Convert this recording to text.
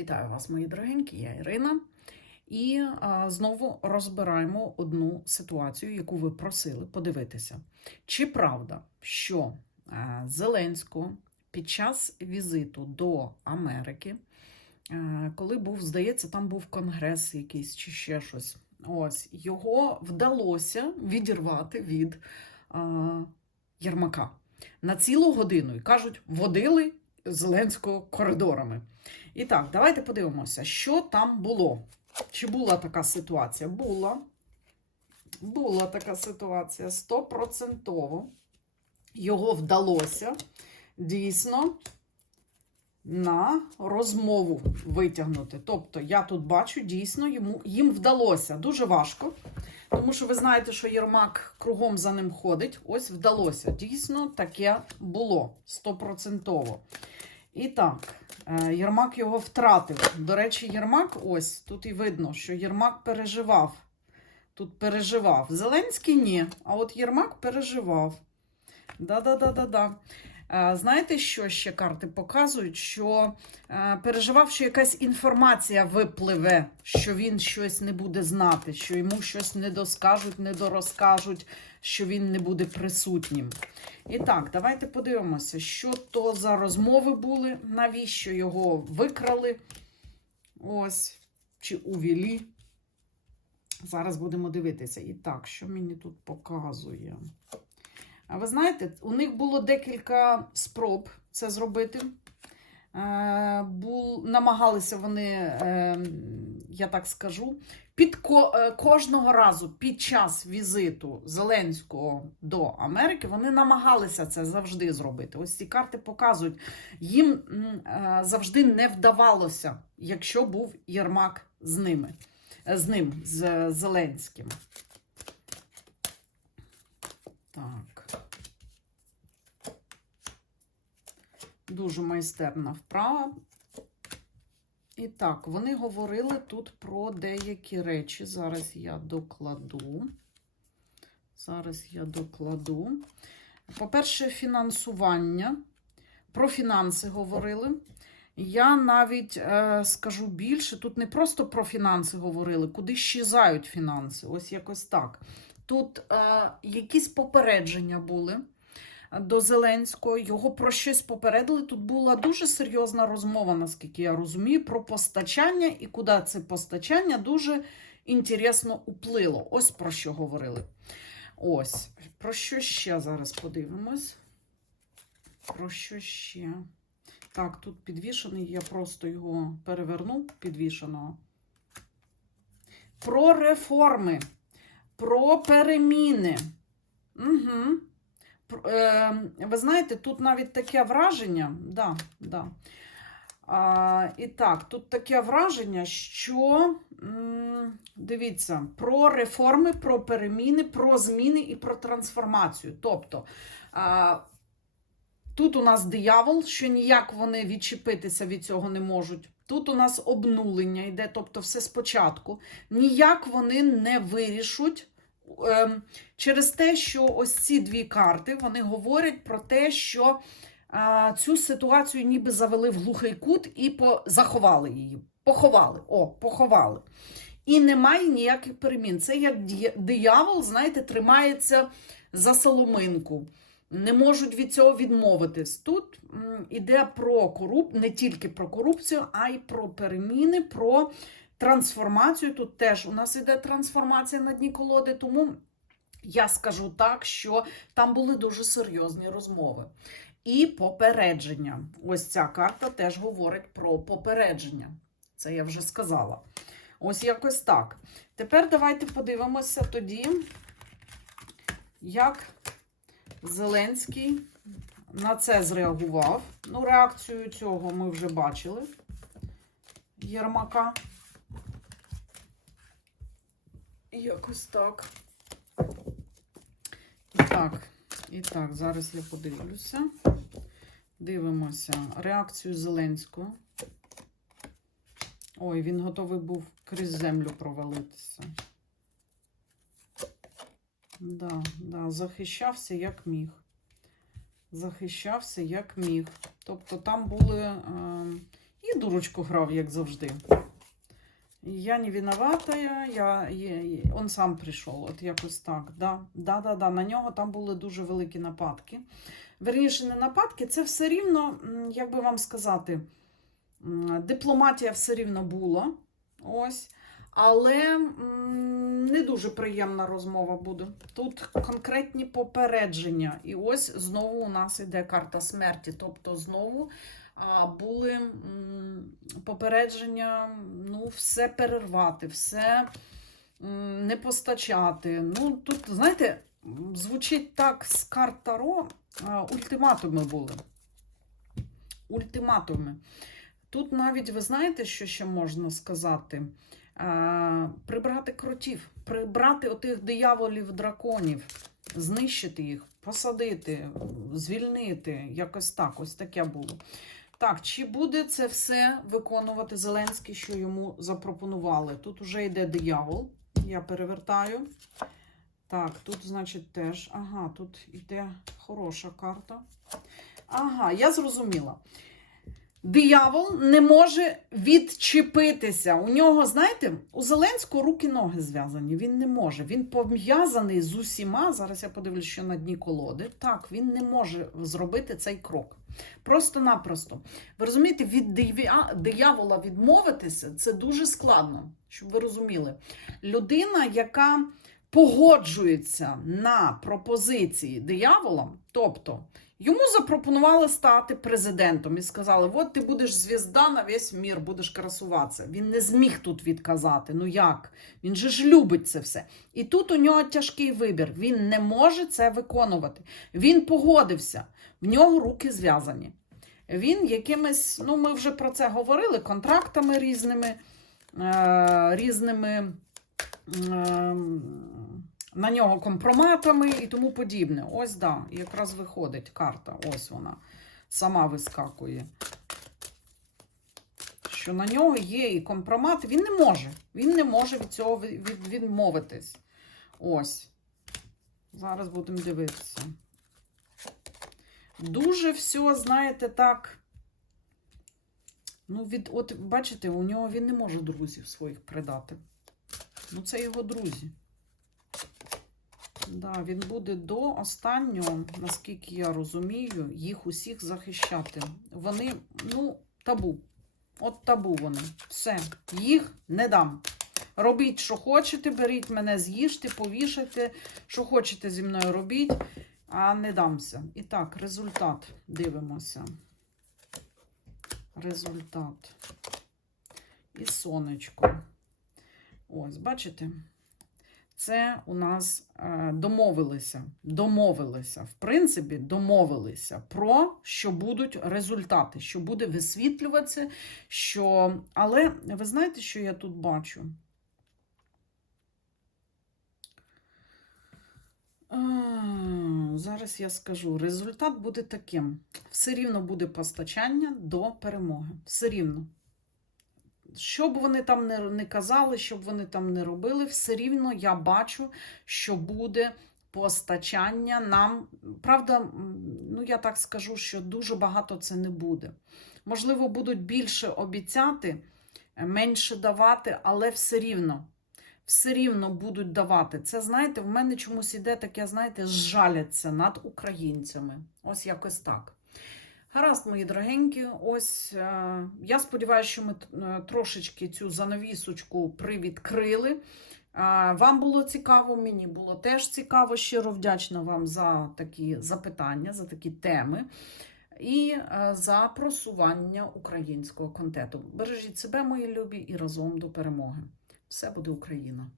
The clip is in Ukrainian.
Вітаю вас, мої дорогенькі, я Ірина. І а, знову розбираємо одну ситуацію, яку ви просили подивитися. Чи правда, що а, Зеленського під час візиту до Америки, а, коли був, здається, там був конгрес якийсь чи ще щось, ось його вдалося відірвати від а, Єрмака на цілу годину. І кажуть, водили Зеленського коридорами. І так, давайте подивимося, що там було. Чи була така ситуація? Була. Була така ситуація стопроцентово. Його вдалося дійсно на розмову витягнути. Тобто, я тут бачу, дійсно, йому, їм вдалося. Дуже важко. Тому що ви знаєте, що Єрмак кругом за ним ходить. Ось вдалося. Дійсно, таке було стопроцентово. І так, е, Єрмак його втратив. До речі, Єрмак, ось тут і видно, що Єрмак переживав. Тут переживав. Зеленський ні, а от Єрмак переживав. Да-да-да-да-да. Е, Знаєте, що ще карти показують? Що е, переживав, що якась інформація випливе, що він щось не буде знати, що йому щось не доскажуть, не дорозкажуть, що він не буде присутнім. І так, давайте подивимося, що то за розмови були, навіщо його викрали. Ось, чи увілі. Зараз будемо дивитися. І так, що мені тут показує? А ви знаєте, у них було декілька спроб це зробити. Е, бул, намагалися вони, е, я так скажу, під ко, е, кожного разу під час візиту Зеленського до Америки вони намагалися це завжди зробити. Ось ці карти показують, їм завжди не вдавалося, якщо був Єрмак з ними, з ним, з Зеленським. Так. Дуже майстерна вправа. І так, вони говорили тут про деякі речі. Зараз я докладу. Зараз я докладу. По-перше, фінансування. Про фінанси говорили. Я навіть е, скажу більше, тут не просто про фінанси говорили, куди щезають фінанси. Ось якось так. Тут е, якісь попередження були до Зеленського, його про щось попередили. Тут була дуже серйозна розмова, наскільки я розумію, про постачання і куди це постачання дуже інтересно уплило. Ось про що говорили. Ось, про що ще зараз подивимось. Про що ще? Так, тут підвішений, я просто його переверну, підвішеного. Про реформи, про переміни. Угу. Е, ви знаєте, тут навіть таке враження, да, да. А, і так, тут таке враження, що дивіться, про реформи, про переміни, про зміни і про трансформацію. Тобто а, тут у нас диявол, що ніяк вони відчепитися від цього не можуть. Тут у нас обнулення йде, тобто все спочатку. Ніяк вони не вирішуть. Ем, через те, що ось ці дві карти вони говорять про те, що цю ситуацію ніби завели в глухий кут і заховали її. Поховали. О, поховали. І немає ніяких перемін. Це як диявол, знаєте, тримається за соломинку. Не можуть від цього відмовитись. Тут м, іде про коруп... не тільки про корупцію, а й про переміни, про трансформацію. Тут теж у нас іде трансформація на дні колоди, тому я скажу так, що там були дуже серйозні розмови. І попередження. Ось ця карта теж говорить про попередження. Це я вже сказала. Ось якось так. Тепер давайте подивимося тоді, як Зеленський на це зреагував. Ну, реакцію цього ми вже бачили. Єрмака. Якось так. І так, і так, зараз я подивлюся. Дивимося реакцію Зеленського. Ой, він готовий був крізь землю провалитися. Да, да, захищався як міг. Захищався як міг. Тобто там були е, і дурочку грав, як завжди. Я не виновата, я, я, я, он сам прийшов, от якось так. Да, да, да, да. На нього там були дуже великі нападки. Верніше, не нападки, це все рівно, як би вам сказати, дипломатія все рівно була. Ось. Але не дуже приємна розмова буде. Тут конкретні попередження. І ось знову у нас іде карта смерті. Тобто, знову були попередження, ну, все перервати, все не постачати. Ну, тут, знаєте, звучить так з карт Таро, ультиматуми були. Ультиматуми. Тут навіть ви знаєте, що ще можна сказати? Прибрати кротів, прибрати отих дияволів драконів, знищити їх, посадити, звільнити. Якось так, ось таке було. Так, чи буде це все виконувати Зеленський, що йому запропонували? Тут уже йде диявол. Я перевертаю. Так, тут, значить, теж. Ага, тут йде хороша карта. Ага, я зрозуміла. Диявол не може відчепитися. У нього, знаєте, у Зеленського руки-ноги зв'язані. Він не може. Він пов'язаний з усіма. Зараз я подивлюсь, що на дні колоди. Так, він не може зробити цей крок. Просто-напросто. Ви розумієте, від диявола відмовитися це дуже складно, щоб ви розуміли. Людина, яка погоджується на пропозиції диявола, тобто Йому запропонували стати президентом і сказали: от ти будеш звізда на весь мір, будеш красуватися. Він не зміг тут відказати. Ну як? Він же ж любить це все. І тут у нього тяжкий вибір. Він не може це виконувати. Він погодився, в нього руки зв'язані. Він якимись, ну ми вже про це говорили, контрактами різними, е, різними. Е, на нього компроматами і тому подібне. Ось, да, якраз виходить карта. Ось вона сама вискакує. Що на нього є і компромат. Він не може. Він не може від цього відмовитись. Ось. Зараз будемо дивитися. Дуже все, знаєте, так. Ну, від, от, бачите, у нього він не може друзів своїх придати. Ну, це його друзі. Да, він буде до останнього, наскільки я розумію, їх усіх захищати. Вони, ну, табу. От табу вони. Все, їх не дам. Робіть, що хочете, беріть мене, з'їжте, повішайте, що хочете зі мною робіть, а не дамся. І так, результат. Дивимося. Результат. І сонечко. Ось, бачите? Це у нас е, домовилися. Домовилися, в принципі, домовилися про що будуть результати, що буде висвітлюватися. Що... Але ви знаєте, що я тут бачу? А, Зараз я скажу. Результат буде таким: все рівно буде постачання до перемоги. Все рівно. Що б вони там не, не казали, що б вони там не робили, все рівно я бачу, що буде постачання нам. Правда, ну я так скажу, що дуже багато це не буде. Можливо, будуть більше обіцяти, е, менше давати, але все рівно. Все рівно будуть давати. Це, знаєте, в мене чомусь іде таке, знаєте, зжаляться над українцями. Ось якось так. Гаразд, мої дорогенькі, ось е, я сподіваюся, що ми е, трошечки цю занавісочку привідкрили. Е, Вам було цікаво, мені було теж цікаво. Щиро вдячна вам за такі запитання, за такі теми і за просування українського контенту. Бережіть себе, мої любі, і разом до перемоги. Все буде Україна!